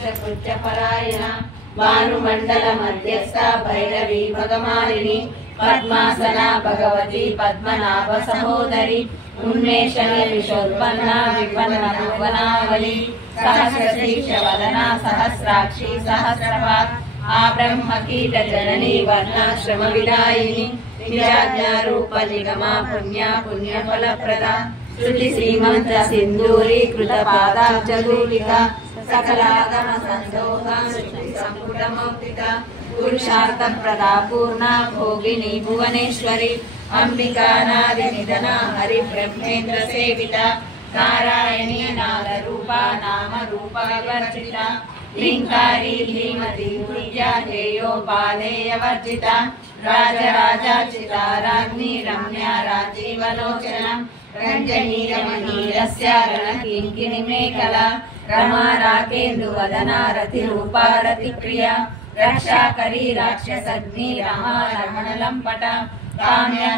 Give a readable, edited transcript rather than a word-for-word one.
पंचकृत्यपरायण भानुमंडल मध्यस्थ भैरवी भगमालिनी पद्मासना भगवती पद्मनाभ सहोदरी उन्मेषणे विशोत्पन्ना विपन्नवनावली सहस्रशीर्ष वदना सहस्राक्षी सहस्रपात् आब्रह्मकीट जननी वर्णाश्रम विदायिनी निजाज्ञारूप निगमा पुण्या पुण्यफलप्रदा श्रुति श्रीमंत सिंदूरी कृत पादाब्जधूलिका सकलागम संदोहा संपुटमौक्तिका पुरुषार्थ प्रदा पूर्णा भोगिनी भुवनेश्वरी अंबिका नादि निधना हरि ब्रह्मेन्द्र सेविता नारायणी नाद रूपा नाम रूप विवर्जिता लिंकारी धीमती दुर्या हेयोपादेय वर्जिता राजराजार्चिता राज्ञी रम्या राजीवलोचना रंजनी रमणीरस्य रणकिंकिणी मेखला रमा राकेन्दुवदना रतिरूपा रतिप्रिया रक्षाकरी राक्षसग्नि रमा रमणलंपटा काम्या